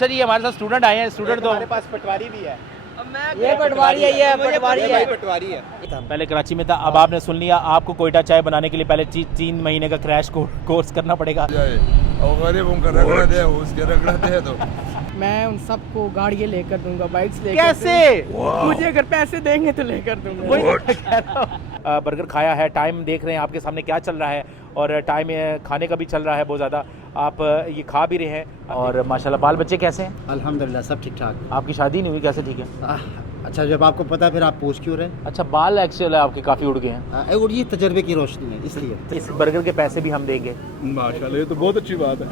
Sir ये हमारे साथ स्टूडेंट आए हैं। स्टूडेंट तो हमारे पास पटवारी भी है। ये पटवारी है, ये पटवारी है। पटवारी है। पहले कराची में था, अब आपने सुन लिया आपको कोयटा चाय बनाने के लिए पहले 3 महीने का क्रैश कोर्स करना पड़ेगा। और गरीबों का रगड़ा दे, उसके रगड़ा दे तो मैं उन सबको गाड़ियाँ लेकर दूंगा, बाइक्स लेकर। कैसे? मुझे अगर पैसे देंगे तो लेकर दूंगा। वही तो कह रहा हूं। बर्गर खाया है, टाइम देख रहे हैं आपके सामने क्या चल रहा है और टाइम खाने का भी चल रहा है बहुत ज़्यादा। आप ये खा भी रहे हैं और माशाल्लाह बाल बच्चे कैसे हैं? अल्हम्दुलिल्लाह सब ठीक ठाक। आपकी शादी नहीं हुई, कैसे ठीक है? अच्छा जब आपको पता है फिर आप पूछ क्यों रहे? अच्छा बाल एक्चुअल आपके काफ़ी उड़ गए हैं। और ये तजर्बे की रोशनी है इसलिए। इस बर्गर के पैसे भी हम देंगे। माशाल्लाह ये तो बहुत अच्छी बात है।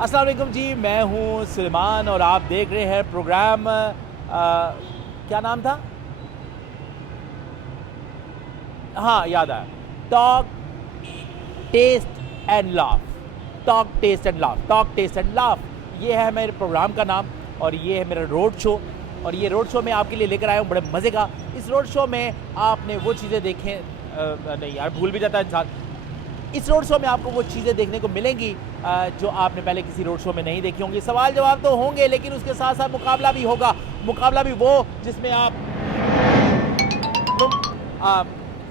अस्सलाम वालेकुम जी, मैं हूं सुलेमान और आप देख रहे हैं प्रोग्राम क्या नाम था? हाँ याद आया, talk test and laugh. Talk test and laugh, talk test and laugh, ये है मेरे प्रोग्राम का नाम और ये है मेरा रोड शो। और ये रोड शो मैं आपके लिए लेकर आया हूँ बड़े मज़े का। इस रोड शो में आपने वो चीज़ें देखें, नहीं यार भूल भी जाता है इंसान। इस रोड शो में आपको वो चीज़ें देखने को मिलेंगी जो आपने पहले किसी रोड शो में नहीं देखी होंगी। सवाल जवाब तो होंगे लेकिन उसके साथ साथ मुकाबला भी होगा। मुकाबला भी वो जिसमें आप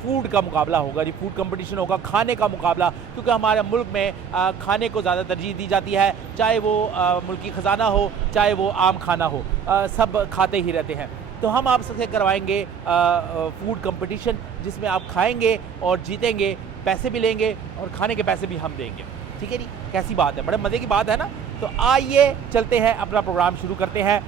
फूड का मुकाबला होगा जी, फूड कंपटीशन होगा, खाने का मुकाबला, क्योंकि हमारे मुल्क में खाने को ज़्यादा तरजीह दी जाती है। चाहे वो मुल्की ख़जाना हो, चाहे वो आम खाना हो, सब खाते ही रहते हैं। तो हम आपसे करवाएंगे फूड कंपटीशन जिसमें आप खाएंगे और जीतेंगे, पैसे भी लेंगे और खाने के पैसे भी हम देंगे। ठीक है जी, कैसी बात है, बड़े मज़े की बात है ना। तो आइए चलते हैं, अपना प्रोग्राम शुरू करते हैं।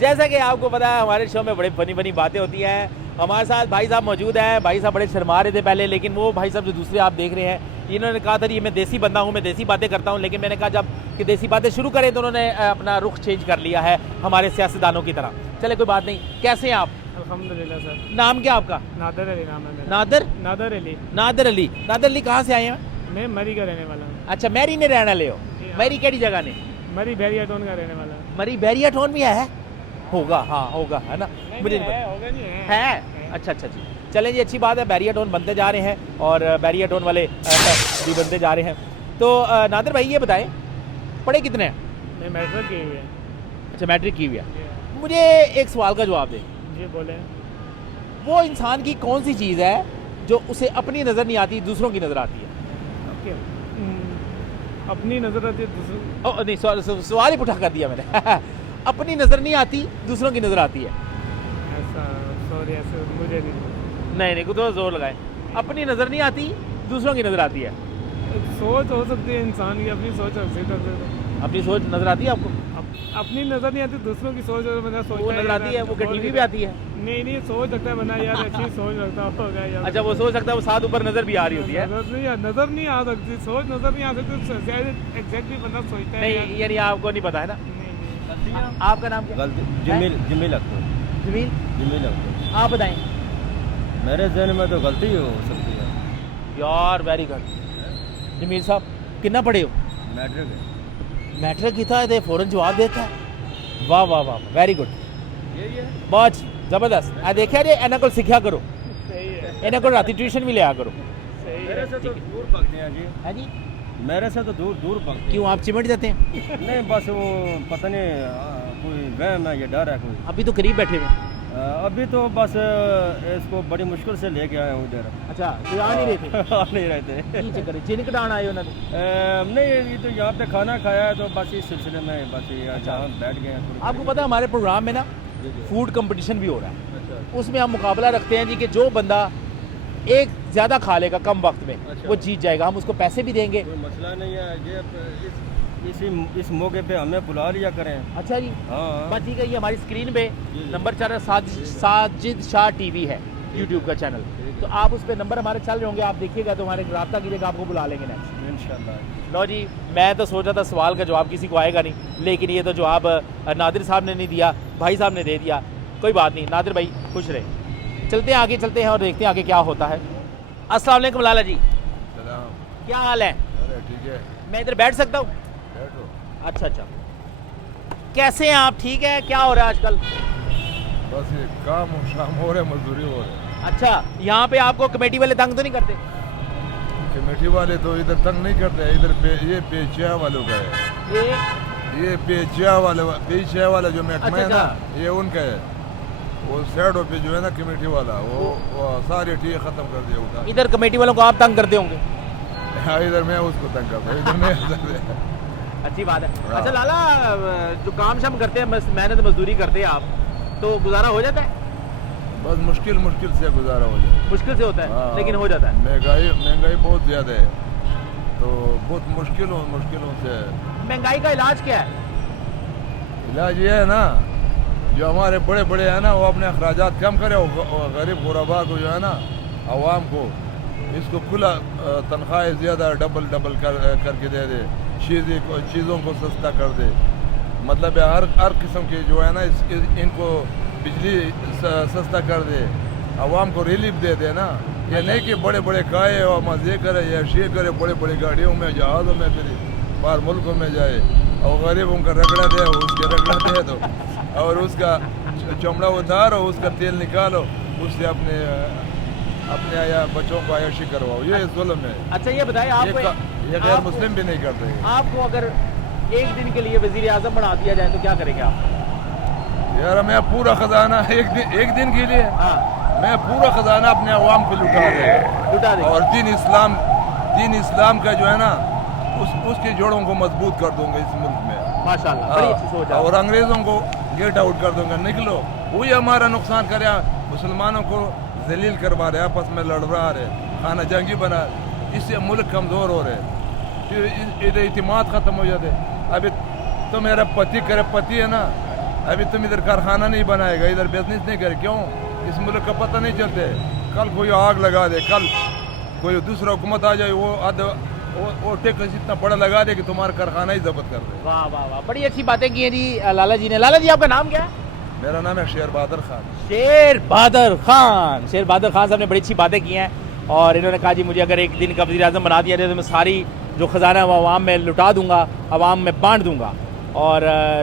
जैसा कि आपको पता है हमारे शो में बड़ी फनी फनी बातें होती हैं। हमारे साथ भाई साहब मौजूद हैं। भाई साहब बड़े शर्मा रहे थे पहले, लेकिन वो भाई साहब जो दूसरे आप देख रहे हैं, इन्होंने कहा था ये मैं देसी बंदा हूँ, मैं देसी बातें करता हूँ। लेकिन मैंने कहा जब कि देसी बातें शुरू करें तो उन्होंने अपना रुख चेंज कर लिया है हमारे सियासतदानों की तरह। चले कोई बात नहीं, कैसे हैं आप? अल्हम्दुलिल्लाह सर। नाम क्या आपका? नादर अली नाम है मेरा। नादर? नादर अली। नादर अली। नादर अली कहाँ से आए हैं? मैं मरी का रहने वाला हूँ। अच्छा मैरी ने रहना ले हो। मैरी केड़ी जगह ने? मरी बैरिया टाउन का रहने वाला हूँ। मरी बैरिया टोन भी है? होगा, हाँ होगा, है ना, मुझे नहीं पता। होगा नहीं है? अच्छा अच्छा जी, चलें जी, अच्छी बात है। बैरिया टोन बनते जा रहे हैं और बैरिया टोन वाले भी बनते जा रहे हैं। तो नादिर भाई ये बताएं पढ़े कितने हैं? मैं मैट्रिक की हुई है। अच्छा मैट्रिक की हुई है। मुझे एक सवाल का जवाब दें। जी बोले। वो इंसान की कौन सी चीज़ है जो उसे अपनी नज़र नहीं आती, दूसरों की नज़र आती है? अपनी नज़र आती है दूसरों। ओ नहीं, सवाल ही पुठा कर दिया मैंने। अपनी नज़र नहीं आती, दूसरों की नज़र आती है। ऐसा सॉरी, ऐसे मुझे नहीं। नहीं कुछ तो जोर लगाए। अपनी नज़र नहीं आती, दूसरों की नज़र आती है। सोच हो सकती है इंसान की, अपनी सोच हो सकती है। अपनी सोच नज़र आती है आपको? अपनी नज़र नहीं आती, दूसरों की सोच बंदा सोचता वो नज़र आती है, वो टीवी पे आती है। नहीं सोच सकता है बना यार, अच्छी सोच रखता होगा यार। अच्छा वो सोच सकता है, वो साथ ऊपर नज़र भी आ रही होती है। नज़र नहीं आ सकती, सोच नज़र नहीं आ सकती, एग्जैक्टली बंदा सोचता है। नहीं यानी आपको नहीं पता है ना। आपका नाम क्या? जमील अख्तर। जमील अख्तर। आप बताएं। मेरे जहन में तो गलती हो सकती है यार वेरी गुड। जमील साहब कितना पढ़े हो? मैट्रिक है। मैट्रिक कितना है, फ़ौरन जवाब देता है। वाह वाह वाह, वेरी गुड, बहुत ज़बरदस्त। देखिए जी इन्हें को सीखा करो, इन्हें को राती ट्यूशन भी लिया करो। मेरे से तो दूर पकते हैं जी। है जी, मेरे से तो दूर पकते। क्यों आप चिमट जाते हैं? नहीं बस वो पता नहीं कोई वहम है, ये डर है कोई। अभी तो करीब बैठे हुए। अभी तो बस इसको बड़ी मुश्किल से लेके आया हूँ इधर। अच्छा तो आ नहीं रहे थे? आ नहीं रहते। की चक्कर है, जिन कटान आए उन्होंने? नहीं ये तो यहाँ पे खाना खाया है तो बस इस सिलसिले में बस ये जहाँ बैठ गए हैं। आपको पता है हमारे प्रोग्राम में ना फूड कंपटीशन भी हो रहा है। उसमें हम मुकाबला रखते हैं जी कि जो बंदा एक ज़्यादा खा लेगा कम वक्त में वो जीत जाएगा। हम उसको पैसे भी देंगे। कोई मसला नहीं है, ये इस मौके पे हमें बुला लिया करें। अच्छा जी, हाँ बात ठीक है। ये हमारी स्क्रीन पे नंबर चल रहा है, साजिद शाह टीवी है यूट्यूब का चैनल। तो आप उस पर नंबर हमारे चल रहे होंगे, आप देखिएगा तो हमारे रब्ता कीजिएगा, आपको बुला लेंगे नेक्स्ट इंशाल्लाह। लो जी, मैं तो सोच रहा था सवाल का जवाब किसी को आएगा नहीं, लेकिन ये तो जवाब नादिर साहब ने नहीं दिया, भाई साहब ने दे दिया। कोई बात नहीं, नादिर भाई खुश रहे। चलते हैं आगे, चलते हैं और देखते हैं आगे क्या होता है। अस्सलाम वालेकुम लाला जी, क्या हाल है? अरे ठीक है। मैं इधर बैठ सकता हूँ? अच्छा अच्छा, कैसे हैं आप? ठीक है, क्या हो रहा है आजकल? बस ये काम और शाम हो रहे, मजदूरी हो रहे। अच्छा, यहाँ पे आपको कमेटी वाले तंग तो नहीं करते? कमेटी वाले तो इधर तंग नहीं करते, इधर ये पेचिया वालों का है। ये पेचिया वाला जो महकमा है ना, ये उनका है। वो साइडों पे जो है ना कमेटी वाला, वो सारे टी खत्म कर दिया उठा। इधर कमेटी वालों को आप तंग करते होंगे? हाँ, इधर मैं उसको तंग करता हूँ, इधर मैं अच्छी बात है। अच्छा लाला, जो काम शाम करते हैं, मेहनत मजदूरी करते हैं आप, तो गुजारा हो जाता है? बस मुश्किल से गुजारा हो जाए। मुश्किल से होता है, हाँ, लेकिन हो जाता है। महंगाई बहुत ज़्यादा है, तो बहुत मुश्किलों से। महंगाई का इलाज क्या है? इलाज ये है ना, जो हमारे बड़े बड़े हैं ना, वो अपने अखराजात कम करे और गरीब गुरबा को जो है ना, आवाम को इसको खुला तनख्वाहें ज़्यादा डबल करके दे दे, चीज़ों को सस्ता कर दे। मतलब हर किस्म के जो है ना, इनको बिजली सस्ता कर दे, आवाम को रिलीफ दे दे ना। ये नहीं कि बड़े बड़े खाए और मज़े करे या शे करे, बड़े बड़े गाड़ियों में, जहाज़ों में, फिर बाहर मुल्कों में जाए और गरीबों का रगड़ा दे, उसके रगड़ा दे दो और उसका चमड़ा उतारो, उसका तेल निकालो, उससे अपने या बच्चों को आयशी करवाओ। ये जुल्म है। अच्छा ये बताएं, आप ये गैर मुस्लिम भी नहीं करते। आपको अगर एक दिन के लिए वजीर आजम बना दिया जाए तो क्या करेंगे आप? यार मैं पूरा खजाना एक दिन के लिए, हाँ, मैं पूरा खजाना अपने अवाम को लुटा देगा और दीन इस्लाम का जो है ना, उसके जोड़ों को मजबूत कर दूंगा इस मुल्क में, माशाल्लाह, बड़ी अच्छी सोच है। और अंग्रेजों को गेट आउट कर दूंगा, निकलो। वही हमारा नुकसान करे, मुसलमानों को जलील करवा रहे, आपस में लड़वा रहे, खाना जंगी बना, इससे मुल्क कमज़ोर हो रहे, फिर इधर इतिमाद ख़त्म हो जाते। अभी तो मेरा पति है ना, अभी तुम इधर कारखाना नहीं बनाएगा, इधर बिजनेस नहीं करे, क्यों? इस मुल्क का पता नहीं चलते। कल कोई आग लगा दे, कल कोई दूसरा हुकूमत आ जाए, वो टैक्स इतना बड़ा लगा दे कि तुम्हारा कारखाना ही जब्त कर दे। वाह वाह वाह, बड़ी अच्छी बातें की हैं जी लाला जी ने। लाला जी आपका नाम क्या है? मेरा नाम है शेर बहादुर खान। शेर बहादुर खान साहब ने बड़ी अच्छी बातें की हैं और इन्होंने कहा जी मुझे अगर एक दिन का वज़ीर आज़म बना दिया जाए तो मैं सारी जो ख़जाना वो आवाम में लुटा दूंगा, आवाम में बांट दूंगा और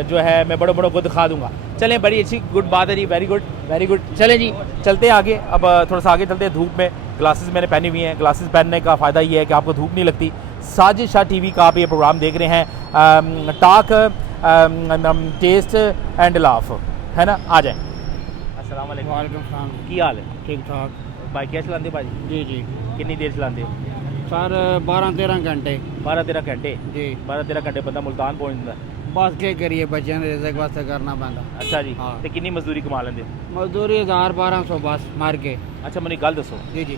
जो है मैं बड़ों को दिखा दूंगा। चलें, बड़ी अच्छी गुड बात है जी, वेरी गुड। चलें जी, चलते हैं आगे। अब थोड़ा सा आगे चलते हैं। धूप में ग्लासेस मैंने पहनी हुई हैं। ग्लासेस पहनने का फ़ायदा ये है कि आपको धूप नहीं लगती। साजिद शाह टीवी का आप ये प्रोग्राम देख रहे हैं, टॉक टेस्ट एंड लाफ, है ना? आ जाए। अस्सलाम वालेकुम। वालेकुम सलाम। की हाल है? ठीक ठाक बाइक क्या चलाते भाजी? जी। कितनी देर चलाते हो? सर 12-13 घंटे 12-13 घंटे? जी। 12-13 घंटे बंदा मुल्तान पहुँचता है। बस क्या करिए, बच्चों ने रिज़्क वास्ते करना पैंदा। अच्छा जी। हाँ। तो कितनी मजदूरी कमा लेंगे? मजदूरी 1000-1200 बस मार के। अच्छा मैंने गल दसो, जी।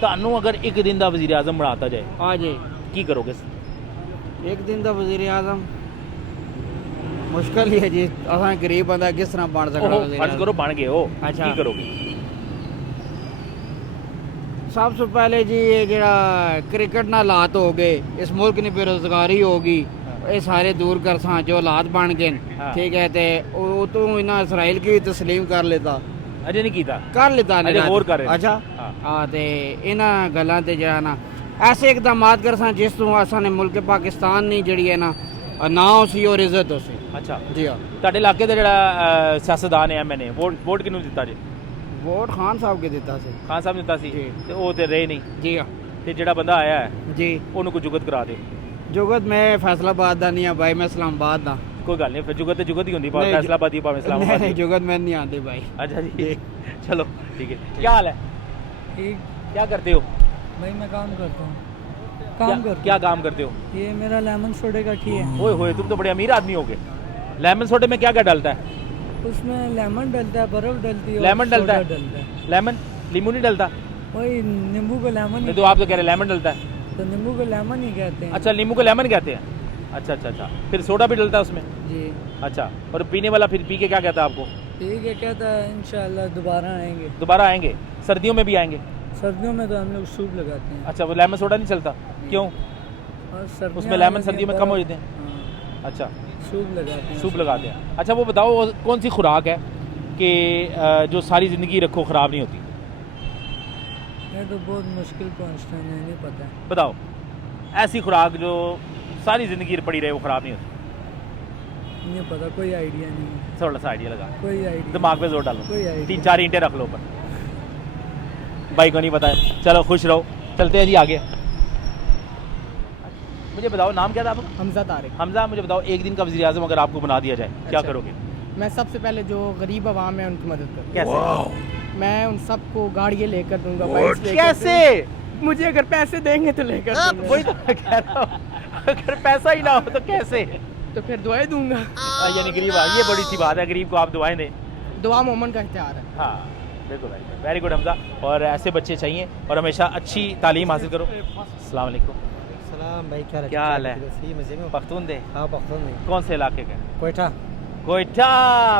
ਤੁਹਾਨੂੰ अगर एक दिन का वज़ीर आज़म बनाता जाए आ जाए की करोगे? एक दिन का वज़ीर आज़म मुश्किल ही है जी, असा गरीब बंदा किस तरह बन सकता है? फर्ज करो बन गए हो, अच्छा। की करोगे? सब से पहले जी ये जरा क्रिकेट ना हालात हो गए, इस मुल्क में बेरोजगारी होगी, ये सारे दूर कर सा जो हालात बन गए, हाँ। ठीक है। तो तू इन्हें इसराइल की भी तस्लीम कर लेता, अजे नहीं कीता, कर लेता अजे गौर कर रहे ने। अच्छा हाँ। हाँ, ते इन्हां गल्लां ते जरा ना ऐसे इकदामात कर सा जिस तू असा ने मुल्क पाकिस्तान नहीं जड़ी है ना ना उसी और इज्जत उसी। अच्छा जी हाँ। ਤੁਹਾਡੇ ਇਲਾਕੇ ਦਾ ਜਿਹੜਾ ਸਿਆਸਤਦਾਨ ਹੈ ਐਮਐਨਏ ਵੋਟ ਕਿਹਨੂੰ ਦਿੱਤਾ ਜੀ? वोट खान साहब के दिता से। ਖਾਨ ਸਾਹਿਬ ਨੇ ਦਿੱਤਾ ਸੀ ਜੀ। ਤੇ ਉਹ ਤੇ ਰਹੇ ਨਹੀਂ, जी हाँ ਤੇ ਜਿਹੜਾ ਬੰਦਾ ਆਇਆ ਹੈ जी। ਉਹਨੂੰ ਕੋਈ ਜੁਗਤ ਕਰਾ ਦਿਓ। जुगत मैं फैसलाबाद दा नहीं है भाई, मैं इस्लामाबाद दा। ਕੋਈ ਗੱਲ ਨਹੀਂ, ਫਿਰ ਜੁਗਤ ਤੇ ਜੁਗत ही होंगी, भाਵੇਂ नहीं, फैसलाबादी भाਵੇਂ इस्लामाबाद नहीं, जुगत में नहीं आती भाई। अच्छा जी, चलो ठीक है। क्या हाल है? ठीक क्या करते हो? भाई, मैं काम करता हूँ। क्या काम करते हो? ये मेरा लेमन सोडे का ठी है। ओए होए, तुम तो बड़े अमीर आदमी हो गए। लेमन सोडे में क्या क्या डलता है? उसमें लेमन डलता है, बर्फ डलती है और लेमन डलता सोडा है? डलता है। लेमन, नींबू नहीं डलता? वही नींबू को लेमन नहीं ही, तो आप तो कह रहे लेमन डलता है। तो नींबू को लेमन ही कहते हैं। अच्छा, नींबू को लेमन कहते हैं। अच्छा, फिर सोडा भी डलता है उसमें? जी। अच्छा, और पीने वाला फिर पी के क्या कहता है आपको? ठीक है, कहता है इंशाल्लाह दोबारा आएंगे। दोबारा आएंगे? सर्दियों में भी आएंगे? सर्दियों में तो हम लोग सूप लगाते हैं। अच्छा, वो लेमन सोडा नहीं चलता क्यों? और सर्दियाँ उसमें लेमन आने के सर्दियों में बाद- कम हो जाते हैं। हाँ, अच्छा, सूप लगाते हैं। सूप लगाते हैं। अच्छा वो बताओ, वो कौन सी खुराक है कि जो सारी ज़िंदगी रखो ख़राब नहीं होती? ये तो बहुत मुश्किल क्वेश्चन है, नहीं पता है। बताओ ऐसी खुराक जो सारी ज़िंदगी पड़ी रहे वो ख़राब नहीं होती। नहीं पता, कोई आइडिया नहीं है, थोड़ा सा आइडिया लगा, कोई आइडिया दिमाग पे जोर डालो, कोई आइडिया 3-4 ईंटें रख लो ऊपर। भाई को नहीं पता है, चलो खुश रहो, चलते हैं जी आगे। मुझे बताओ नाम क्या था आपका? हमजा तारिक। हमजा, मुझे बताओ एक दिन का वज़ीर आज़म अगर आपको बना दिया जाए क्या अच्छा। करोगे? मैं सबसे पहले जो गरीब आवाम है उनकी मदद करूँ। कैसे? मैं उन सबको गाड़ियाँ लेकर दूंगा, बाइक्स लेकर कैसे? दूंगा। मुझे अगर पैसे देंगे तो लेकर दूंगा। वही तो मैं कह रहा हूँ, अगर पैसा ही ना हो तो कैसे? तो फिर दुआएं दूंगा। यानी गरीब, ये बड़ी सी बात है, गरीब को आप दुआएं दें। दुआ मोमन का इख्तियार है। हाँ बिल्कुल भाई, वेरी गुड हमजा। और ऐसे बच्चे चाहिए और हमेशा अच्छी तालीम हासिल करो। अस्सलाम वालेकुम। सलाम भाई, क्या क्या हाल है? सही मजे में? पख्तून दे, हाँ पख्तून में। कौन से इलाके का? कोयटा। कोयटा,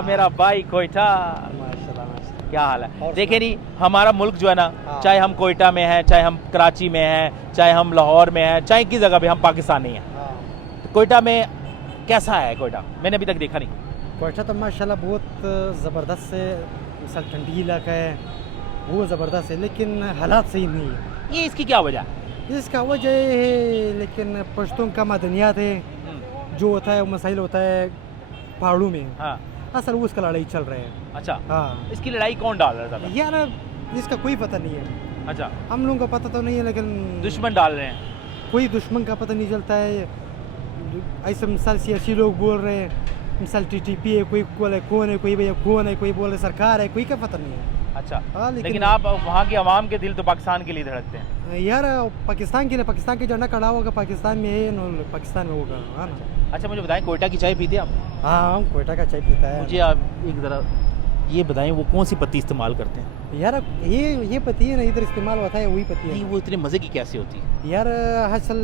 मेरा भाई कोयटा। माशाल्लाह माशाल्लाह। क्या हाल है? और देखिए नहीं, हमारा मुल्क जो है ना, हाँ। चाहे हम कोयटा में हैं, चाहे हम कराची में हैं, चाहे हम लाहौर में हैं, चाहे किस जगह पे, हम पाकिस्तानी हैं। हाँ। तो कोयटा में कैसा है कोयटा? मैंने अभी तक देखा नहीं। कोयटा तो माशाल्लाह बहुत ज़बरदस्त है, मिसाल ठंडी इलाका है, बहुत ज़बरदस्त है, लेकिन हालात सही नहीं है। ये इसकी क्या वजह है? इसका वजह ये है, लेकिन पश्तों का मदनियात है, जो होता है वो मसाइल होता है पहाड़ों में, हाँ असल वो उसका लड़ाई चल रहा है। अच्छा, हाँ इसकी लड़ाई कौन डाल रहा है ज़्यादा? यार, इसका कोई पता नहीं है, अच्छा, हम लोगों को पता तो नहीं है, लेकिन दुश्मन डाल रहे हैं। कोई दुश्मन का पता नहीं चलता है। ऐसे मिसाल सियासी लोग बोल रहे हैं, मिसाल टीटीपी है, कोई बोले कौन है, कोई भैया कौन है, कोई बोले सरकार है, कोई का पता नहीं है। अच्छा, हाँ, लेकिन आप वहाँ के अवाम के दिल तो पाकिस्तान के लिए धड़कते हैं। यार पाकिस्तान के लिए, पाकिस्तान के झंडा खड़ा होगा, पाकिस्तान में है, पाकिस्तान में होगा, हाँ ना। अच्छा मुझे बताएं, कोयटा की चाय पीते हैं आप? हाँ, हम कोयटा का चाय पीता है। मुझे आप एक ज़रा ये बताएं, वो कौन सी पत्ती इस्तेमाल करते हैं? यार ये पति है ना, इधर इस्तेमाल होता है वही पति नहीं, है। वो इतने मज़े की कैसे होती है? यार असल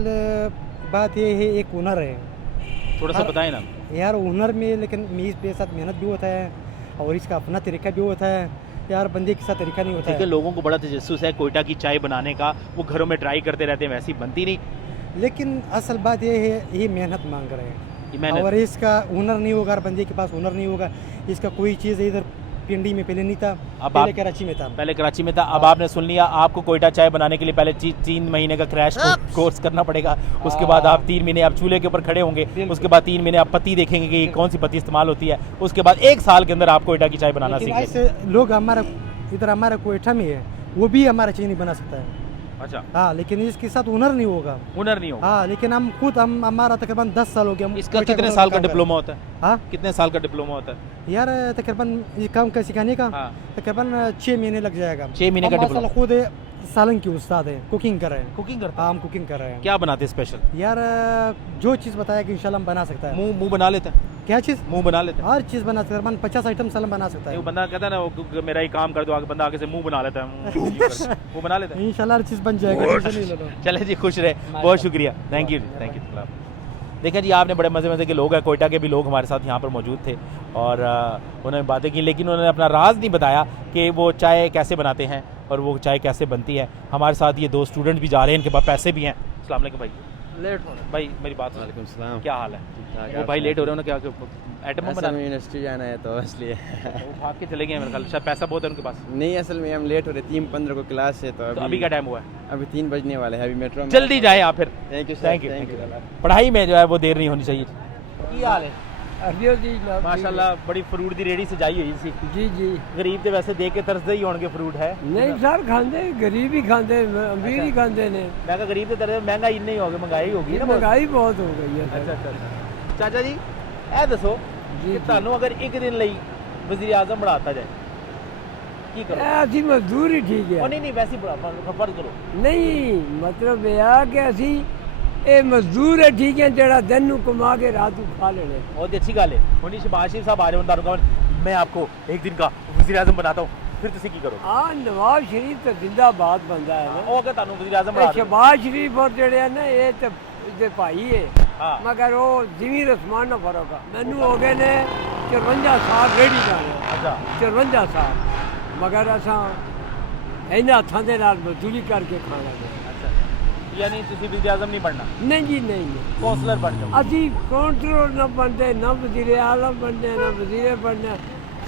बात ये है, एक हुनर है थोड़ा सा हर- बताएं ना। यार, हुनर में लेकिन मेरे साथ मेहनत भी होता है और इसका अपना तरीका भी होता है। यार बंदे के साथ तरीका नहीं होता ठीक है, है, लोगों को बड़ा तजस्सुस है कोयटा की चाय बनाने का, वो घरों में ट्राई करते रहते हैं, वैसी बनती नहीं। लेकिन असल बात ये है, ये मेहनत मांग रहे हैं। ये मैंने और इसका हुनर नहीं होगा, बंदे के पास हुनर नहीं होगा, इसका कोई चीज़ इधर पिंडी में पहले नहीं था, पहले आप- कराची में था। पहले कराची में था, अब आपने सुन लिया, आपको कोयटा चाय बनाने के लिए पहले 3 महीने का क्रैश कोर्स करना पड़ेगा। उसके बाद आप 3 महीने आप चूल्हे के ऊपर खड़े होंगे, उसके बाद 3 महीने आप पत्ती देखेंगे कि कौन सी पत्ती इस्तेमाल होती है, उसके बाद 1 साल के अंदर आप कोयटा की चाय बनाना लेकिन सीख लेंगे। ऐसे लोग हमारा इधर हमारा कोयटा में है, वो भी हमारा चाय नहीं बना सकता है। अच्छा, हाँ, लेकिन इसके साथ हुनर नहीं होगा। हुनर नहीं होगा। हाँ, लेकिन हम खुद हमारा तकरीबन 10 साल हो गया। हम इसका कोयटा कितने का साल का काम कर रहे डिप्लोमा होता है? हैं। हाँ कितने साल का डिप्लोमा होता है? यार, तकरीबन ये काम का सिखाने का हाँ, तकरीबन 6 महीने लग जाएगा। 6 महीने का हम डिप्लोमा। माशाल्लाह खुद सालन की उस्ताद है, कुकिंग कर रहे हैं। कुकिंग करता हाँ, हम कुकिंग कर रहे हैं। क्या बनाते हैं स्पेशल? यार जो चीज़ बताया कि इंशाल्लाह हम बना सकता है। मुंह बना लेते हैं? क्या चीज़? मुंह बना लेते हैं? हर चीज़ बना सकता है, तकरीबन 50 आइटम सालन बना सकता नहीं, है। वो बंदा कहता है ना, वो मेरा ही काम कर दो, आगे बंदा आगे से मुंह बना लेता है, वो बना लेता है। इंशाल्लाह हर चीज़ बन जाएगा, टेंशन नहीं लेना। चले जी, खुश रहे, बहुत शुक्रिया, थैंक यू। देखें जी, आपने बड़े मज़े के लोग हैं, कोयटा के भी लोग हमारे साथ यहाँ पर मौजूद थे और उन्होंने बातें की, लेकिन उन्होंने अपना राज नहीं बताया कि वो चाय कैसे बनाते हैं और वो चाय कैसे बनती है। हमारे साथ ये 2 स्टूडेंट भी जा रहे हैं, इनके पास पैसे भी हैं। अस्सलाम वालेकुम भाई। लेट हो रहा भाई मेरी बात सुनो। वालेकुम सलाम। क्या हाल है? ठीक-ठाक, वो आप भाई लेट हो रहे हैं ना, क्या आइटम असल बना में यूनिवर्सिटी जाना है तो इसलिए वो भाग के चले गए हैं मेरे ख्याल, शायद पैसा बहुत है उनके पास। नहीं, असल में हम लेट हो रहे, 3:15 को क्लास है तो तो अभी क्या टाइम हुआ है? अभी 3 बजने वाले हैं, अभी मेट्रो में। जल्दी जाए आप फिर। थैंक यू थैंक यू, पढ़ाई में जो है वो देर नहीं होनी चाहिए। क्या हाल है? माशाल्लाह, बड़ी फ्रूट दी रेडी सजाई हुई सी। जी जी गरीब तो वैसे देख के तरसदे ही होंगे फ्रूट है। नहीं सर, खाते गरीब ही खाते, अमीर ही खाते ने। मैं कहा गरीब तो तरह महंगाई इन्नी होगी, महंगाई होगी ना बहुत। महंगाई बहुत हो गई है अच्छा सर। अच्छा। चाचा जी ਇਹ ਦੱਸੋ जी ਕਿ ਤੁਹਾਨੂੰ ਅਗਰ ਇੱਕ ਦਿਨ ਲਈ ਵਜ਼ੀਰ ਆਜ਼ਮ ਬਣਾਤਾ ਜਾਏ ਕੀ ਕਰੋ? ਅਸੀਂ ਮਜ਼ਦੂਰ ਹੀ ਠੀਕ ਉਹ ਹੈ। ਨਹੀਂ ਵੈਸੇ ਫਰਜ਼ ਕਰੋ। ਨਹੀਂ ਮਤਲਬ ਇਹ ਆ ਕਿ ਅਸੀਂ ਇਹ ਮਜ਼ਦੂਰ ਹੈ ਠੀਕ ਹੈ, ਜਿਹੜਾ ਦਿਨ ਨੂੰ ਕਮਾ ਕੇ ਰਾਤ ਨੂੰ ਖਾ ਲੈਣੇ। बहुत ही अच्छी गल है। ਹੁਣ शहबाज शरीफ साहब आ रहे हैं, उन्होंने मैं आपको एक दिन का वज़ीर आज़म बनाता हूँ, फिर तुसी की करोगे? ਹਾਂ ਨਵਾਜ਼ ਸ਼ਰੀਫ ਤਾਂ ਜ਼ਿੰਦਾਬਾਦ ਬੰਦਾ ਹੈ ਨਾ। ਉਹ ਅਗਰ ਤੁਹਾਨੂੰ ਵਜ਼ੀਰ ਆਜ਼ਮ ਬਣਾ ਇਹ ਦੇ। ਸ਼ਹਬਾਜ਼ ਸ਼ਰੀਫ ਔਰ ਜਿਹੜੇ ਆ ਨਾ, ਇਹ ਤਾਂ ਇਹਦੇ ਭਾਈ ਹੈ, ਹਾਂ ਮਗਰ ਉਹ ਜ਼ਮੀਨ ਅਸਮਾਨ ਦਾ ਫਰਕ ਆ। ਮੈਨੂੰ ਹੋ ਗਏ ਨੇ 54 ਸਾਲ ਰੇੜੀ ਜਾਣੇ, अच्छा 54 ਸਾਲ, ਮਗਰ ਅਸਾਂ ਇਹਨਾਂ ਹੱਥਾਂ ਦੇ ਨਾਲ ਮਜ਼ਦੂਰੀ ਕਰਕੇ ਖਾਣਾ ਹੈ। अच्छा, यानी तुसी वज़ीर आज़म नहीं बनना, ਨਹੀਂ ਜੀ ਨਹੀਂ, कौंसलर बन जाओ। ਅਸੀਂ ਕਾਉਂਸਲਰ ਨਾ ਬਣਦੇ, ਨਾ ਵਜ਼ੀਰ ਆਲਮ ਬਣਦੇ, ਨਾ ਵਜ਼ੀਰ ਬਣਨਾ,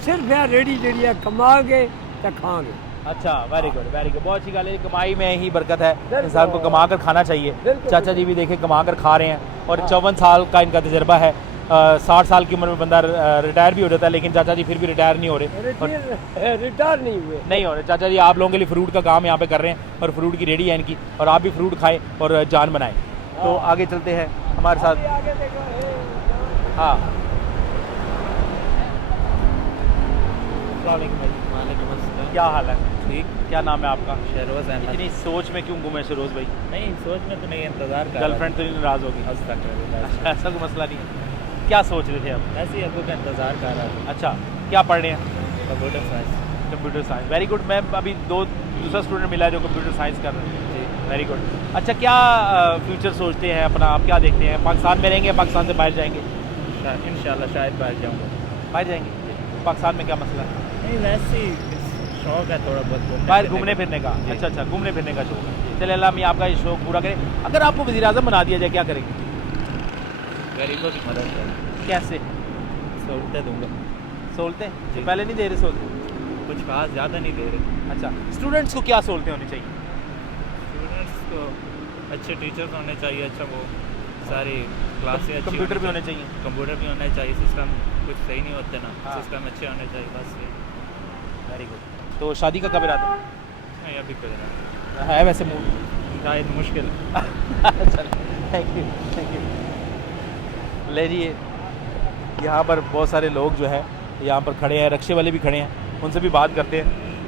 ਸਿਰਫ ਇਹ ਰੇੜੀ ਜਿਹੜੀ ਆ ਕਮਾਂਗੇ ਤੇ ਖਾਂਗੇ। अच्छा, वेरी गुड वेरी गुड, बहुत अच्छी गल है। कमाई में ही बरकत है, इंसान को कमा कर खाना चाहिए। चाचा जी भी देखे कमा कर खा रहे हैं और 54 साल का इनका तजर्बा है 60 साल की उम्र में बंदा रिटायर भी हो जाता है, लेकिन चाचा जी फिर भी रिटायर नहीं हो रहे रिटायर नहीं हुए। नहीं हो रहे। चाचा जी आप लोगों के लिए फ्रूट का काम यहाँ पे कर रहे हैं और फ्रूट की रेडी है इनकी, और आप भी फ्रूट खाएं और जान बनाएं। तो आगे चलते हैं हमारे साथ। हाँ क्या हाल है? ठीक। क्या नाम है आपका? शहरोज अहमद। इतनी सोच में क्यों गुमे शरोज भाई? नहीं सोच में तो नहीं, इंतजार कर गर्लफ्रेंड तो नहीं नाराज होगी? रहा ऐसा कोई मसला नहीं है। क्या सोच रहे थे आप? ऐसे ही अबू का इंतजार कर रहा था। अच्छा क्या पढ़ रहे हैं? Computer science. Computer science, very good. मैं अभी दूसरा स्टूडेंट मिला है जो कंप्यूटर साइंस कर रहे हैं। जी वेरी गुड। अच्छा क्या फ्यूचर सोचते हैं अपना, आप क्या देखते हैं? पाकिस्तान में रहेंगे, पाकिस्तान से बाहर जाएंगे? इंशाल्लाह शायद बाहर जाऊँगा। बाहर जाएंगे? पाकिस्तान में क्या मसला है? नहीं वैसे ही शौक है थोड़ा बहुत बाहर घूमने फिरने का। अच्छा घूमने फिरने का शौक है। चले अल्लाह मियाँ आपका ये शौक पूरा करे। अगर आपको वज़ीर आज़म बना दिया जाए क्या करेंगे? गरीबों की मदद करें। कैसे? सहूलतें दूँगा। सहूलतें? पहले नहीं दे रहे सहूलतें? कुछ खास ज़्यादा नहीं दे रहे। अच्छा स्टूडेंट्स को क्या सहूलतें होनी चाहिए? स्टूडेंट्स को अच्छे टीचर्स होने चाहिए, अच्छा वो सारी क्लासें अच्छी कंप्यूटर भी होने चाहिए? कंप्यूटर भी होने चाहिए, सिस्टम कुछ सही नहीं होते ना, हाँ। सिस्टम अच्छे होने चाहिए बस ये। Very good. तो शादी का कब इरादा नहीं अभी कुछ है वैसे मूड? शायद मुश्किल थैंक यू। ले जी यहाँ पर बहुत सारे लोग जो है यहाँ पर खड़े हैं, रक्शे वाले भी खड़े हैं, उनसे भी बात करते हैं।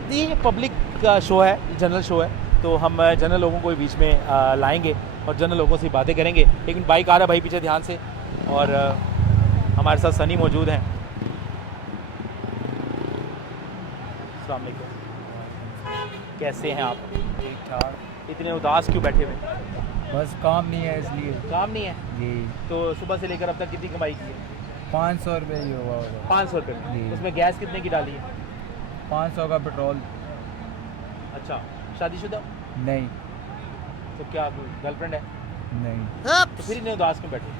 तो ये पब्लिक का शो है, जनरल शो है, तो हम जनरल लोगों को भी बीच में लाएंगे और जनरल लोगों से बातें करेंगे। लेकिन बाइक आ रहा है भाई पीछे ध्यान से, और हमारे साथ सनी मौजूद हैं। अस्सलाम वालेकुम, कैसे हैं आप? ठीक ठाक। इतने उदास क्यों बैठे हुए? बस काम नहीं है इसलिए। काम नहीं है? जी। तो सुबह से लेकर अब तक कितनी कमाई की है? 500 रुपये ही हुआ होगा। 500 रुपये में? जी। उसमें गैस कितने की डाली है? 500 का पेट्रोल। अच्छा शादीशुदा? नहीं। तो क्या गर्लफ्रेंड है? नहीं। तो फिर इन्हें उदास क्यों बैठे?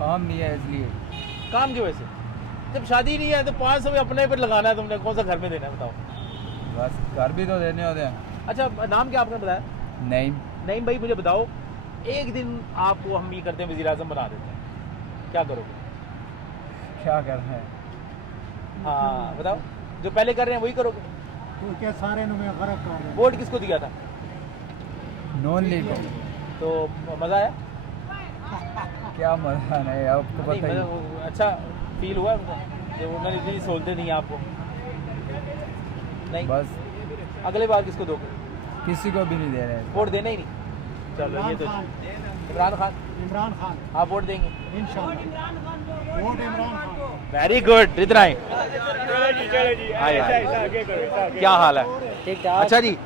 काम नहीं है इसलिए। काम की वजह से? जब शादी नहीं है तो 500 रुपये अपने पर लगाना है तुमने, कौन सा घर में देना है बताओ? बस घर भी तो देने होते हैं। अच्छा नाम क्या आपने बताया? नहीं। नहीं भाई मुझे बताओ, एक दिन आपको हम ये करते हैं वज़ीर आज़म बना देते हैं, क्या करोगे? क्या कर रहे हैं? हाँ बताओ, जो पहले कर रहे हैं वही करोगे? तो क्या सारे में फर्क कर रहे हैं? वोट किसको दिया था? नॉन लीग को। तो मज़ा आया? क्या मजा नहीं, आपको नहीं, पता ही। मतलब अच्छा फील हुआ उनको जो उन्होंने इतनी सहूलतें दी आपको? नहीं बस अगले बार किसको दोगे? किसी को भी नहीं दे रहे। वोट देना ही नहीं? चलो ये तो इमरान खान। इमरान खान आप वोट देंगे? इंशाल्लाह vote Imran Khan. Very good, इतना ही। क्या हाल है? ठीक ठाक। अच्छा जी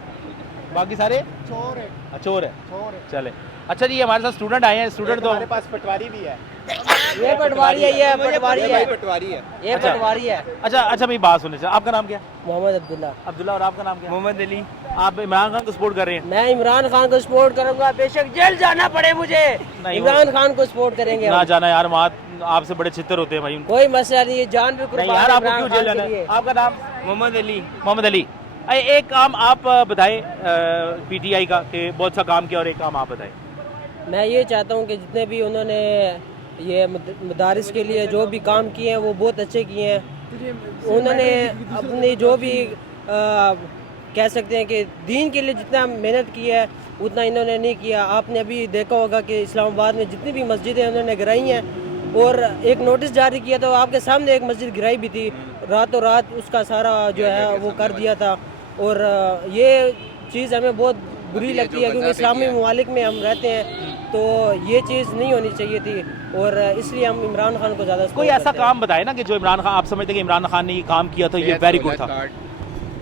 बाकी सारे चोर है। चोर है? चोर है। चले। अच्छा जी हमारे साथ स्टूडेंट आए हैं, स्टूडेंट तो हमारे पास पटवारी भी है। ये पटवारी है, ये पटवारी है, पटवारी है। ये अच्छा। पटवारी है। अच्छा मेरी बात सुनिए, आपका नाम क्या? मोहम्मद अब्दुल्ला। अब्दुल्ला। और आपका नाम क्या? मोहम्मद अली। आप इमरान खान को सपोर्ट कर रहे हैं? मैं इमरान खान को सपोर्ट करूंगा, बेशक जेल जाना पड़े मुझे, नहीं, इमरान खान को सपोर्ट करेंगे ना हम। जाना यार, वहाँ आपसे बड़े छितर होते हैं भाई। कोई मसला नहीं है, जान भी नहीं कुर्बान यार, आपको इमरान क्यों खान जेल के जाना लिए। है? आपका नाम? मोहम्मद अली। मोहम्मद अली। एक काम आप बताएं पीटीआई का, कि बहुत सा काम किया, और एक काम आप बताएं। मैं ये चाहता हूँ कि जितने भी उन्होंने ये मदारिस के लिए जो भी काम किए हैं वो बहुत अच्छे किए हैं। उन्होंने अपनी जो भी कह सकते हैं कि दीन के लिए जितना मेहनत की है उतना इन्होंने नहीं किया। आपने अभी देखा होगा कि इस्लामाबाद में जितनी भी मस्जिदें उन्होंने गिराई हैं, और एक नोटिस जारी किया था, आपके सामने एक मस्जिद गिराई भी थी, रातों रात उसका सारा जो है वो कर दिया था। और ये चीज़ हमें बहुत बुरी लगती है क्योंकि इस्लामी ममालिक में हम रहते हैं, तो ये चीज़ नहीं होनी चाहिए थी, और इसलिए हम इमरान खान को ज़्यादा कोई ऐसा काम बताए ना कि जो इमरान खान, आप समझते हैं कि इमरान खान ने ये काम किया तो ये वेरी गुड था।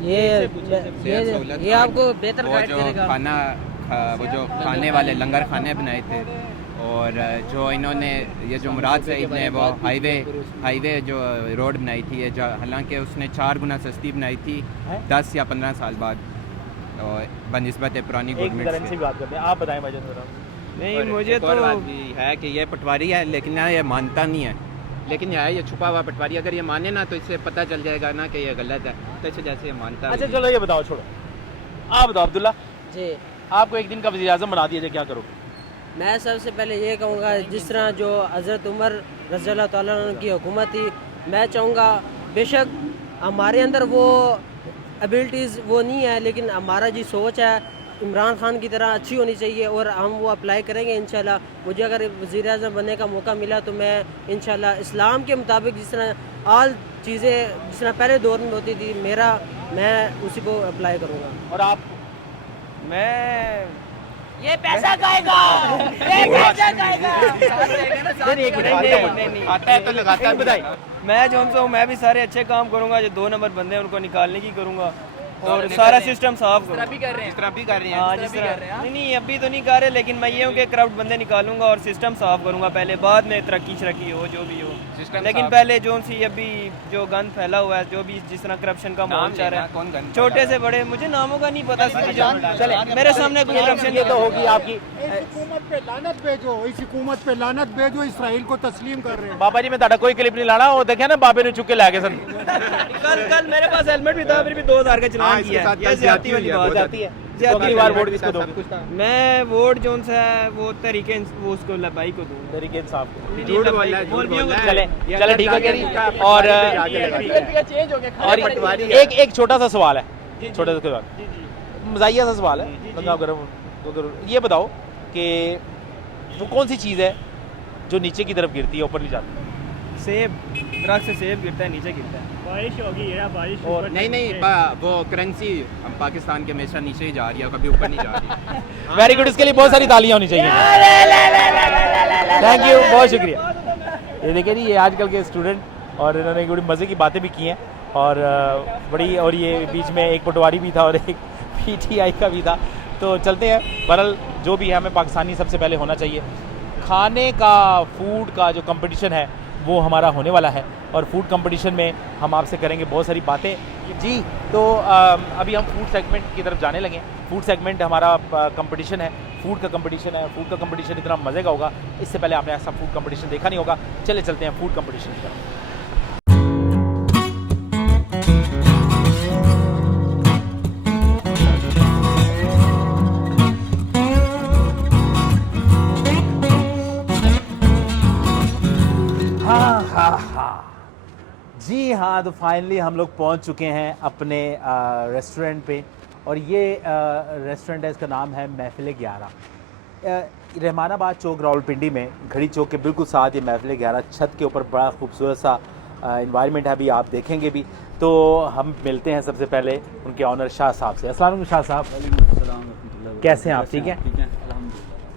ये आपको बेहतर गाइड करेगा। खाना वो जो खाने वाले लंगर खाने बनाए थे, और जो इन्होंने ये जो मुराद सईद ने वो हाईवे जो रोड बनाई थी, ये हालांकि उसने 4 गुना सस्ती बनाई थी 10 या 15 साल बाद, और बनस्बत पुरानी गवर्नमेंट से। बात करते हैं, आप बताएं भाई। नहीं मुझे तो बात भी है कि ये पटवारी है, लेकिन ये मानता नहीं है, लेकिन ये छुपा हुआ पटवारी। अगर ये माने ना तो इससे पता चल जाएगा ना कि ये गलत है, तो इसे जैसे ये मानता है। अच्छा चलो ये बताओ, छोड़ो, आप बताओ अब्दुल्ला जी। आपको एक दिन का वज़ीर आज़म बना दिया जाए, क्या करोगे? मैं सबसे पहले ये कहूँगा, जिस तरह जो हज़रत उमर रज़ी अल्लाह तआला अन्हु की हुकूमत थी, मैं चाहूँगा बेशक हमारे अंदर वो एबिलिटीज़ वो नहीं है, लेकिन हमारा जी सोच है इमरान खान की तरह अच्छी होनी चाहिए और हम वो अप्लाई करेंगे इंशाल्लाह। मुझे अगर वज़ीर आज़म बनने का मौका मिला तो मैं इंशाल्लाह इस्लाम के मुताबिक जिस तरह आल चीज़ें जिस तरह पहले दौर में होती थी मैं उसी को अप्लाई करूँगा। और आप? मैं ये पैसा खाएगा, ये पैसा खाएगा। नहीं आता है तो लगाता है। बताइए। मैं जो हूँ मैं भी सारे अच्छे काम करूँगा, जो 2 नंबर बंदे हैं उनको निकालने की करूँगा और सारा सिस्टम साफ करूँगा। जिस तरह भी कर रहे हैं हाँ, जिस तरह नहीं अभी तो नहीं कर रहे, लेकिन मैं ये हूँ कि करप्ट बंदे निकालूंगा और सिस्टम साफ करूँगा पहले, बाद में तरक्की शरक्की हो जो भी हो, लेकिन पहले जो सी अभी जो गंद फैला हुआ है, जो भी जिस तरह करप्शन का माहौल चल रहा है, छोटे से बड़े, मुझे नामों का नहीं पता, चले मेरे सामने कोई करप्शन ये तो होगी आपकी। हुकूमत पे लानत भेजो, इस हुकूमत पे लानत भेजो, इसराइल को तस्लीम कर रहे हैं। बाबा जी मैं ताड़ा कोई क्लिप नहीं लाना, वो देखे ना बाबे ने चुके ला गए सन। कल मेरे पास हेलमेट भी था, फिर भी 2000 का चलान किया है। ज्यादती वाली बात जाती है। अगली बार वोट किसको दोगे? मैं वोट जो है वो तरीके वो उसको भाई को दूँ, तरीके इंसाफ को। झूठ बोल रहा है। चले ठीक है। और एक छोटा सा सवाल है, छोटा सा सवाल, मज़ाहिया सा सवाल है। ये बताओ कि वो कौन सी चीज़ है जो नीचे की तरफ गिरती है ऊपर नहीं जाती? सेब, दरख्त से सेब गिरता है, नीचे गिरता है। बारिश होगी या बारिश और नहीं वो करेंसी हम पाकिस्तान के हमेशा नीचे ही जा रही है, कभी ऊपर नहीं जा रही। वेरी गुड, इसके लिए बहुत सारी तालियां होनी चाहिए। थैंक यू, बहुत शुक्रिया। ये देखिए जी, ये आजकल के स्टूडेंट, और इन्होंने बड़ी मज़े की बातें भी की हैं और बड़ी, और ये बीच में एक पटवारी भी था और एक PTI का भी था। तो चलते हैं, बहरहाल जो भी है हमें पाकिस्तानी सबसे पहले होना चाहिए। खाने का, फूड का जो कंपटीशन है वो हमारा होने वाला है और फूड कंपटीशन में हम आपसे करेंगे बहुत सारी बातें जी। तो अभी हम फूड सेगमेंट की तरफ जाने लगे। फूड सेगमेंट हमारा कंपटीशन है, फूड का कंपटीशन है। फूड का कंपटीशन इतना मज़े का होगा, इससे पहले आपने ऐसा फूड कंपटीशन देखा नहीं होगा। चलते हैं फूड कंपटीशन की तरफ। जी हाँ, तो फाइनली हम लोग पहुंच चुके हैं अपने रेस्टोरेंट पे, और ये रेस्टोरेंट है, इसका नाम है महफिल 11। रहमानाबाद चौक रावलपिंडी में घड़ी चौक के बिल्कुल साथ ये महफिल 11, छत के ऊपर बड़ा खूबसूरत सा इन्वायरमेंट है, अभी आप देखेंगे भी। तो हम मिलते हैं सबसे पहले उनके ऑनर शाह साहब से। अस्सलाम वालेकुम शाह साहब, कैसे हैं आप? ठीक है।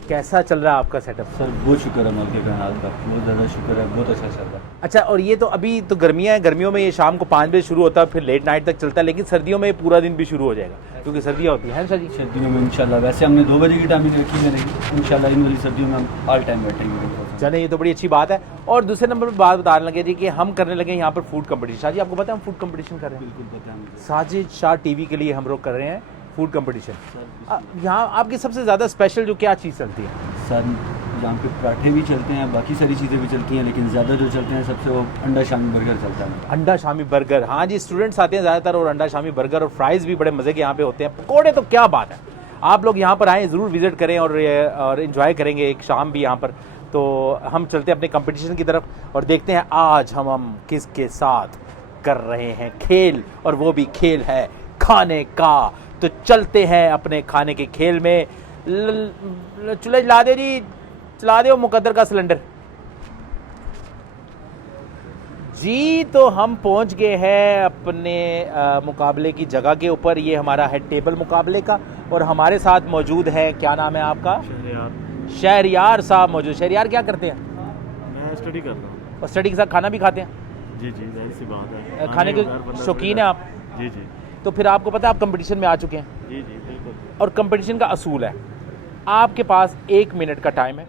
कैसा चल रहा है आपका सेटअप? सर बहुत शुक्र है मौके का हाल का, बहुत ज़्यादा शुक्र है, बहुत अच्छा चल रहा है। अच्छा, और ये तो अभी तो गर्मियाँ हैं, गर्मियों में ये शाम को 5 बजे शुरू होता है, फिर लेट नाइट तक चलता है, लेकिन सर्दियों में पूरा दिन भी शुरू हो जाएगा क्योंकि सर्दियाँ होती हैं सर जी। सर्दियों में इंशाल्लाह, वैसे हमने 2 बजे की टाइमिंग रखी है, लेकिन इंशाल्लाह इन वाली सर्दियों में हम ऑल टाइम बैठेंगे। चले, ये तो बड़ी अच्छी बात है। और दूसरे नंबर पर बात बताने लगे जी कि हम करने लगे यहाँ पर फूड कंपटीशन। शाह जी आपको पता है हम फूड कंपटीशन कर रहे हैं? बिल्कुल पता है। साजिद शाह टीवी के लिए हम लोग कर रहे हैं फूड कंपटीशन। यहाँ आपकी सबसे ज़्यादा स्पेशल जो क्या चीज़ चलती है? सर यहाँ पे पराठे भी चलते हैं, बाकी सारी चीज़ें भी चलती हैं, लेकिन ज़्यादा जो चलते हैं सबसे वो अंडा शामी बर्गर चलता है। अंडा शामी बर्गर, हाँ जी, स्टूडेंट्स आते हैं ज़्यादातर, और अंडा शामी बर्गर और फ्राइज़ भी बड़े मज़े के यहाँ पे होते हैं। पकौड़े तो क्या बात है, आप लोग यहाँ पर आएँ, ज़रूर विज़िट करें और इन्जॉय करेंगे एक शाम भी यहाँ पर। तो हम चलते हैं अपने कंपटीशन की तरफ और देखते हैं आज हम किसके साथ कर रहे हैं खेल, और वो भी खेल है खाने का। तो चलते हैं अपने खाने के खेल में। चूल्हे जला दे जी, चला दे वो मुकद्दर का सिलेंडर जी। तो हम पहुंच गए हैं अपने मुकाबले की जगह के ऊपर। ये हमारा है टेबल मुकाबले का, और हमारे साथ मौजूद है, क्या नाम है आपका? शहरियार साहब मौजूद। शहरियार क्या करते हैं? मैं स्टडी करता हूँ। और स्टडी के साथ खाना भी खाते हैं? जी जी, जाहिर सी बात है, खाने के शौकीन हैं आप? जी जी। तो फिर आपको पता है आप कंपटीशन में आ चुके हैं? जी जी बिल्कुल। और कंपटीशन का असूल है, आपके पास 1 मिनट का टाइम है।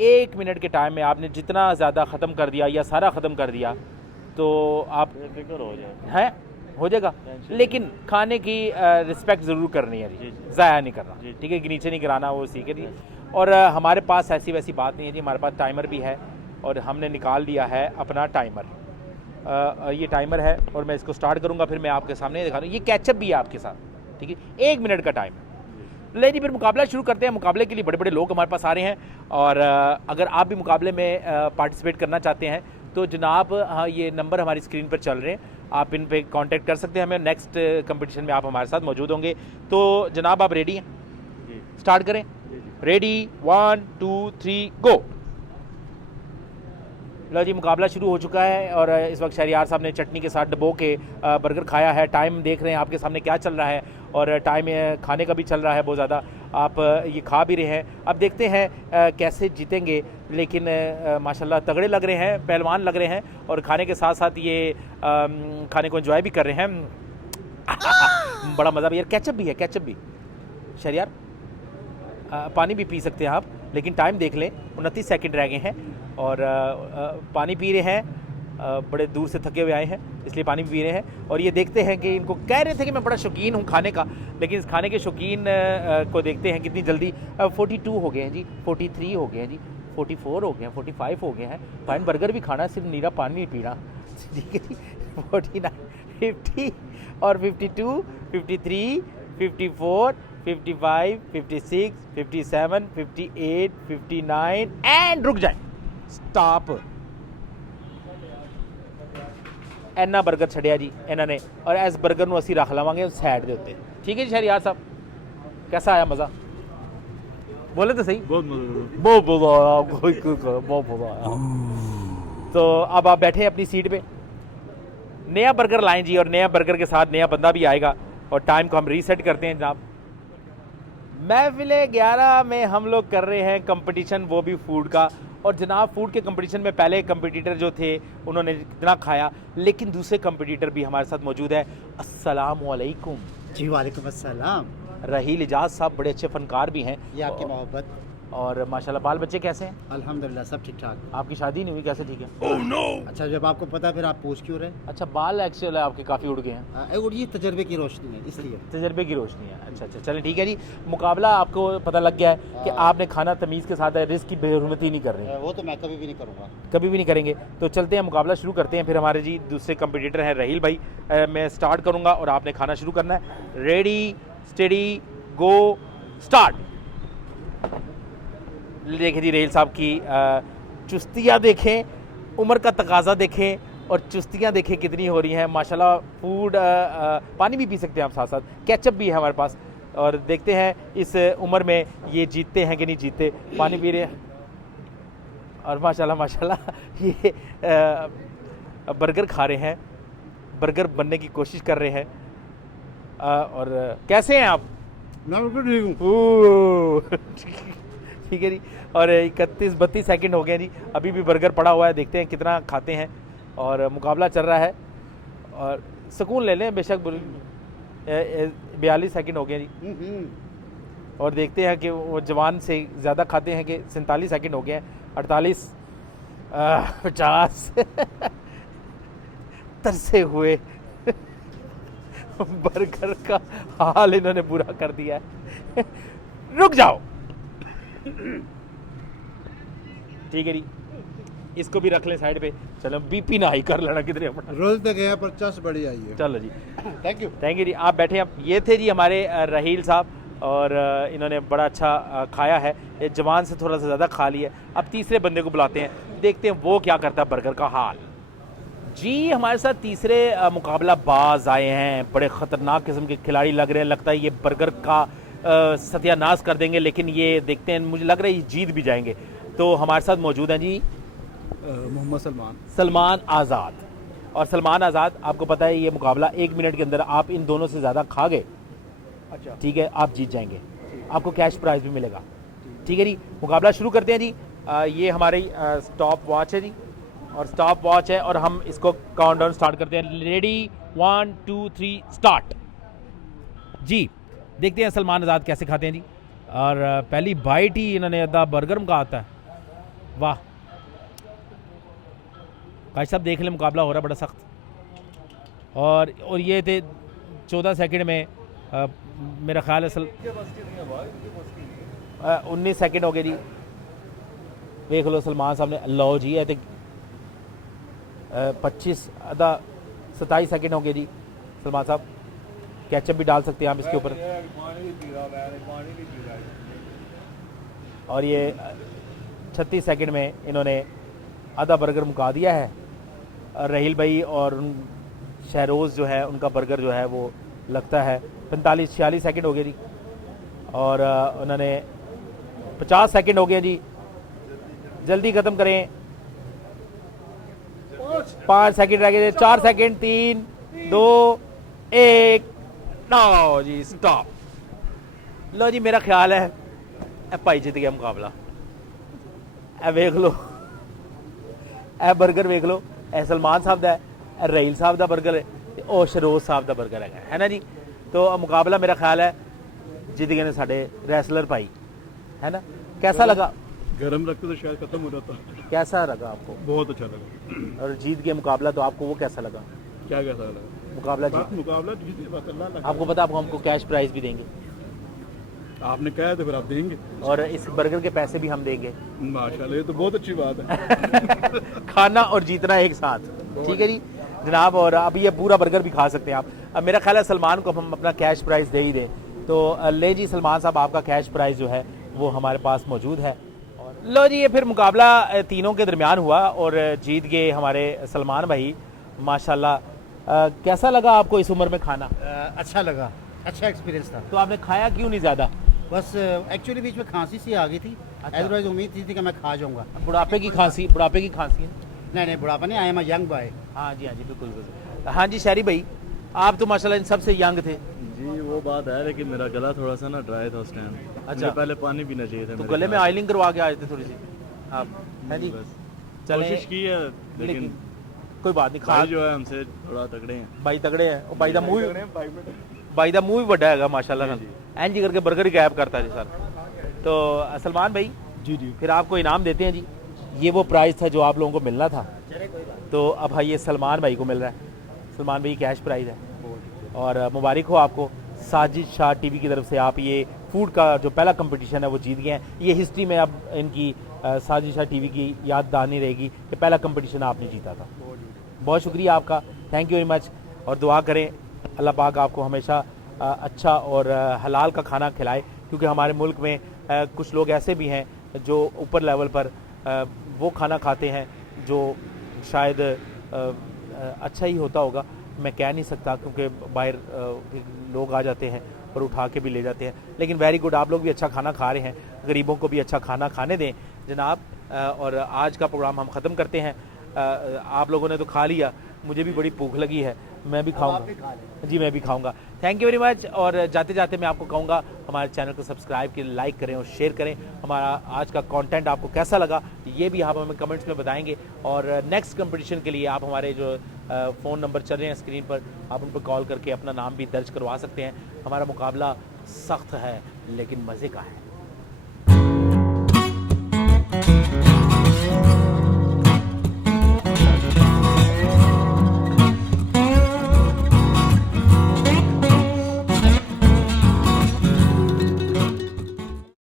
1 मिनट के टाइम में आपने जितना ज़्यादा ख़त्म कर दिया या सारा ख़त्म कर दिया तो आप बेफिक्र हो जाए हैं, हो जाएगा। लेकिन खाने की रिस्पेक्ट ज़रूर करनी है जी, ज़ाया नहीं करना, ठीक है, कि नीचे नहीं गिराना, वो सीखे जी। और हमारे पास ऐसी वैसी बात नहीं है जी, हमारे पास टाइमर भी है और हमने निकाल दिया है अपना टाइमर। ये टाइमर है और मैं इसको स्टार्ट करूँगा, फिर मैं आपके सामने दिखा दूँ। ये कैचअप भी है आपके साथ, ठीक है। 1 मिनट का टाइम है। ले जी फिर मुकाबला शुरू करते हैं। मुकाबले के लिए बड़े बड़े लोग हमारे पास आ रहे हैं, और अगर आप भी मुकाबले में पार्टिसिपेट करना चाहते हैं तो जनाब हाँ ये नंबर हमारी स्क्रीन पर चल रहे हैं, आप इन पे कांटेक्ट कर सकते हैं हमें। नेक्स्ट कंपटीशन में आप हमारे साथ मौजूद होंगे। तो जनाब आप रेडी हैं? स्टार्ट करें। रेडी 1 2 3 गो। लो जी मुकाबला शुरू हो चुका है, और इस वक्त शहरियार साहब ने चटनी के साथ डबो के बर्गर खाया है। टाइम देख रहे हैं आपके सामने क्या चल रहा है, और टाइम खाने का भी चल रहा है बहुत ज़्यादा, आप ये खा भी रहे हैं। अब देखते हैं कैसे जीतेंगे, लेकिन माशाल्लाह तगड़े लग रहे हैं, पहलवान लग रहे हैं, और खाने के साथ साथ ये खाने को एंजॉय भी कर रहे हैं। बड़ा मज़ा भी यार, केचप भी है, केचप भी। शहरियार पानी भी पी सकते हैं आप, लेकिन टाइम देख लें 29 सेकंड रह गए हैं, और पानी पी रहे हैं। बड़े दूर से थके हुए आए हैं इसलिए पानी पी रहे हैं। और ये देखते हैं कि इनको कह रहे थे कि मैं बड़ा शौकीन हूँ खाने का, लेकिन इस खाने के शौकीन को देखते हैं कितनी जल्दी 42 हो गए हैं जी, 43 हो गए हैं जी, 44 हो गए हैं, 45 हो गए हैं। फाइन बर्गर भी खाना, सिर्फ नीरा पानी नहीं पीना। ठीक है जी, 49 50 और 52 53 54 55 56 57 58 59 एंड रुक जाए, स्टॉप। इन्ना बर्गर छड़िया जी इन्होंने, और इस बर्गर ਨੂੰ ਅਸੀਂ ਰੱਖ ਲਵਾਂਗੇ ਸਾਈਡ ਦੇ ਉੱਤੇ। ठीक है जी शहरियार साहब, कैसा आया मज़ा? बोले तो सही। बहुत मज़ा आया। तो अब आप बैठे हैं अपनी सीट पे, नया बर्गर लाएं जी, और नया बर्गर के साथ नया बंदा भी आएगा, और टाइम को हम रीसेट करते हैं जनाब। महफिल 11 में हम लोग कर रहे हैं कंपटीशन, वो भी फूड का। और जनाब फूड के कंपटीशन में पहले कंपटीटर जो थे उन्होंने कितना खाया, लेकिन दूसरे कंपटीटर भी हमारे साथ मौजूद है। अस्सलामु अलैकुम। जी वालेकुम अस्सलाम। रहील इजाज साहब बड़े अच्छे फनकार भी हैं, ये आपकी मोहब्बत। और माशाल्लाह बाल बच्चे कैसे हैं? अल्हम्दुलिल्लाह सब ठीक ठाक। आपकी शादी नहीं हुई, कैसे ठीक है? Oh no. अच्छा जब आपको पता है फिर आप पूछ क्यों रहे? अच्छा बाल एक्चुअली आपके काफ़ी उड़ गए हैं। ये तजर्बे की रोशनी है इसलिए। तजर्बे की रोशनी है, अच्छा अच्छा चलें ठीक है जी। मुकाबला आपको पता लग गया है कि आपने खाना तमीज़ के साथ है, रिस्क की बेहुरमती नहीं कर रहे। वो तो मैं कभी भी नहीं करूँगा, कभी भी नहीं करेंगे। तो चलते हैं मुकाबला शुरू करते हैं। फिर हमारे जी दूसरे कंपटीटर हैं रहील भाई। मैं स्टार्ट करूँगा और आपने खाना शुरू करना है। रेडी स्टेडी गो स्टार्ट। देखें जी रहील साहब की चुस्तियाँ देखें, उम्र का तकाजा देखें, और चुस्तियाँ देखें कितनी हो रही हैं माशाल्लाह। फूड पानी भी पी सकते हैं आप साथ साथ, केचप भी है हमारे पास, और देखते हैं इस उम्र में ये जीतते हैं कि नहीं जीतते। पानी पी रहे हैं, और माशाल्लाह माशाल्लाह ये बर्गर खा रहे हैं, बर्गर बनने की कोशिश कर रहे हैं। और कैसे हैं आप? ठीक है जी। और 31-32 सेकंड हो गए जी, अभी भी बर्गर पड़ा हुआ है, देखते हैं कितना खाते हैं। और मुकाबला चल रहा है, और सुकून ले लें बेशक। 42 सेकंड हो गए जी, और देखते हैं कि वो जवान से ज़्यादा खाते हैं कि 47 सेकंड हो गए हैं। 48 50 तरसे हुए बर्गर का हाल इन्होंने बुरा कर दिया है। रुक जाओ, ठीक है जी, इसको भी रख लें साइड पे। चलो बीपी ना हाई कर लेना कितने रोज तक गया पर चस बड़ी आई है। चलो जी थैंक यू जी। आप बैठे हैं। ये थे जी हमारे रहील साहब, और इन्होंने बड़ा अच्छा खाया है, ये जवान से थोड़ा सा ज़्यादा खा लिया। अब तीसरे बंदे को बुलाते हैं, देखते हैं वो क्या करता है बर्गर का हाल। जी हमारे साथ तीसरे मुकाबला बाज आए हैं, बड़े ख़तरनाक किस्म के खिलाड़ी लग रहे हैं। लगता है ये बर्गर का सत्यानाश कर देंगे, लेकिन ये देखते हैं मुझे लग रहा है ये जीत भी जाएंगे। तो हमारे साथ मौजूद हैं जी मोहम्मद सलमान आज़ाद। और सलमान आज़ाद आपको पता है ये मुकाबला 1 मिनट के अंदर आप इन दोनों से ज़्यादा खा गए, अच्छा ठीक है, आप जीत जाएंगे, आपको कैश प्राइज भी मिलेगा। ठीक है जी, मुकाबला शुरू करते हैं जी। ये हमारी स्टॉप वॉच है जी, और स्टॉप वॉच है, और हम इसको काउंटडाउन स्टार्ट करते हैं। रेडी 1 2 3 स्टार्ट जी। देखते हैं सलमान आज़ाद कैसे खाते हैं जी। और पहली बाइट ही इन्होंने अद्धा बर्गर का आता है, वाह। भाई साहब देख लें, मुकाबला हो रहा है बड़ा सख्त। और ये थे 14 सेकंड में मेरा ख्याल है 19 सेकंड हो गए जी। देख लो सलमान साहब ने, लो जी है 25 आधा 27 सेकंड हो गए जी सलमान साहब। केचप भी डाल सकते हैं आप इसके ऊपर। और ये 36 सेकंड में इन्होंने आधा बर्गर मुका दिया है। रहील भाई और शहरोज़ जो है उनका बर्गर जो है वो लगता है 45-46 सेकंड हो गए जी। और उन्होंने 50 सेकंड हो गए जी, जल्दी ख़त्म करें। 5 सेकंड रह गए, 4 सेकंड, 3, 2, 1, नो जी स्टॉप। लो जी मेरा ख्याल है ए भाई जित गया मुकाबला। ए वेख लो, ए बर्गर वेख लो, ए सलमान साहब का है, रहील साहब का बर्गर है और शहरोज साहब का बर्गर है ना जी। तो मुकाबला मेरा ख्याल है जीत गए ने साढ़े रेसलर भाई, है ना। कैसा लगा? गरम रखते तो शायद खत्म हो जाता। कैसा लगा आपको? बहुत अच्छा लगा। और जीत गए मुकाबला, तो आपको वो कैसा लगा? क्या कैसा लगा? मुकाबला जीत बात अल्लाह लगा। आपको पता आपको हमको कैश प्राइज भी देंगे। आपने कहा तो फिर आप देंगे। और इस बर्गर के पैसे भी हम देंगे माशाल्लाह, ये तो बहुत अच्छी बात है। खाना और जीतना एक साथ, ठीक है जी जनाब। और अब ये पूरा बर्गर भी खा सकते हैं आप। अब मेरा ख्याल है सलमान को हम अपना कैश प्राइज दे ही दें। तो ले जी सलमान साहब, आपका कैश प्राइज जो है वो हमारे पास मौजूद है। लो जी, ये फिर मुकाबला तीनों के दरमियान हुआ और जीत गए हमारे सलमान भाई माशाल्लाह। कैसा लगा आपको इस उम्र में खाना? अच्छा लगा, अच्छा एक्सपीरियंस था। तो आपने खाया क्यों नहीं ज़्यादा? बस एक्चुअली बीच में खांसी सी आ गई थी। अदरवाइज उम्मीद थी कि मैं खा जाऊंगा। बुढ़ापे की खांसी है? नहीं बुढ़ापा नहीं, I am a young boy. हाँ जी बिल्कुल। हाँ जी शहरी भाई, आप तो माशाल्लाह इन सबसे यंग थे जी। वो बात है, लेकिन मेरा गला थोड़ा सा ना ड्राई था उस टाइम। अच्छा, पहले पानी पीना चाहिए था। तो गले में ऑयलिंग करवा के आए थे थोड़ी सी आप, है जी। चले कोशिश की है लेकिन कोई बात नहीं। भाई जो है हमसे थोड़ा तगड़े हैं। भाई तगड़े हैं। और भाई दा मुंह भी बड़ा है माशाल्लाह। एन जी करके बर्गर ही गायब करता है जी सर। तो सलमान भाई जी फिर आपको इनाम देते हैं जी। ये वो प्राइस था जो आप लोगों को मिलना था, तो अब भाई ये सलमान भाई को मिल रहा है। सलमान भाई कैश प्राइज है और मुबारक हो आपको। साजिद शाह टीवी की तरफ से आप ये फूड का जो पहला कंपटीशन है वो जीत गए हैं। ये हिस्ट्री में अब इनकी साजिद शाह टीवी की याद दहानी रहेगी कि पहला कंपटीशन आपने जीता था। बहुत शुक्रिया आपका, थैंक यू वेरी मच। और दुआ करें अल्लाह पाक आपको हमेशा अच्छा और हलाल का खाना खिलाए, क्योंकि हमारे मुल्क में कुछ लोग ऐसे भी हैं जो ऊपर लेवल पर वो खाना खाते हैं जो शायद अच्छा ही होता होगा, मैं कह नहीं सकता, क्योंकि बाहर लोग आ जाते हैं और उठा के भी ले जाते हैं। लेकिन वेरी गुड, आप लोग भी अच्छा खाना खा रहे हैं, गरीबों को भी अच्छा खाना खाने दें जनाब। और आज का प्रोग्राम हम ख़त्म करते हैं। आप लोगों ने तो खा लिया, मुझे भी बड़ी भूख लगी है, मैं भी खाऊंगा जी, मैं भी खाऊंगा। Thank you very much. और जाते जाते मैं आपको कहूँगा हमारे चैनल को सब्सक्राइब करें, लाइक करें और शेयर करें। हमारा आज का कंटेंट आपको कैसा लगा ये भी आप हमें कमेंट्स में बताएंगे। और नेक्स्ट कंपटीशन के लिए आप हमारे जो फ़ोन नंबर चल रहे हैं स्क्रीन पर, आप उन पर कॉल करके अपना नाम भी दर्ज करवा सकते हैं। हमारा मुकाबला सख्त है लेकिन मज़े का है।